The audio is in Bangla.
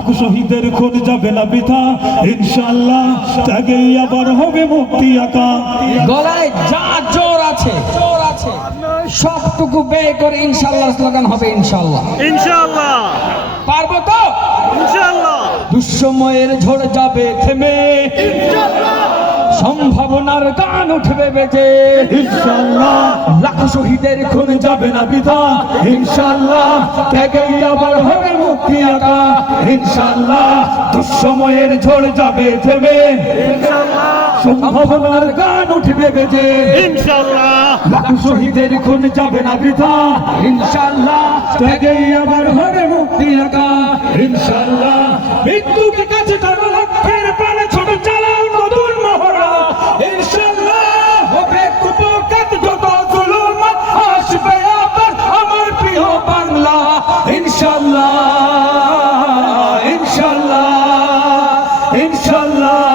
লাখো শহীদের খুন যাবে না বৃথা, ইনশাআল্লাহ ত্যাগেই আবার হবে মুক্তি আকা। গলায় যা জোর আছে সবটুকু ব্যয় করে ইনশাআল্লাহ স্লোগান হবে ইনশাআল্লাহ। ইনশাআল্লাহ পারবো তো? ইনশাআল্লাহ দুঃসময়ের ঝড় যাবে থেমে, সম্ভাবনার গান উঠবে বেজে, ইনশাআল্লাহ লাখো শহীদের খুন যাবে না বৃথা, ইনশাআল্লাহ ত্যাগেই আবার হবে মুক্তি আকা। ইনশাআল্লাহ দুঃসময়ের ঝড় যাবে থেমে, সম্ভাবনার গান উঠবে বেজে, ইনশাআল্লাহ লাখো শহীদের খুন যাবে না বৃথা, ইনশাআল্লাহ ত্যাগেই আবার হবে মুক্তি আকা। ইনশাআল্লাহ মৃত্যুকে কাছে টানো, লক্ষ্যের প্রাণে ছোট চালাও নতুন মহড়া। ইনশাআল্লাহ হবে কুপকাত যত জুলুম আসবে আবার আমার প্রিয় বাংলা। ইনশাআল্লাহ ইনশাআল্লাহ ইনশাআল্লাহ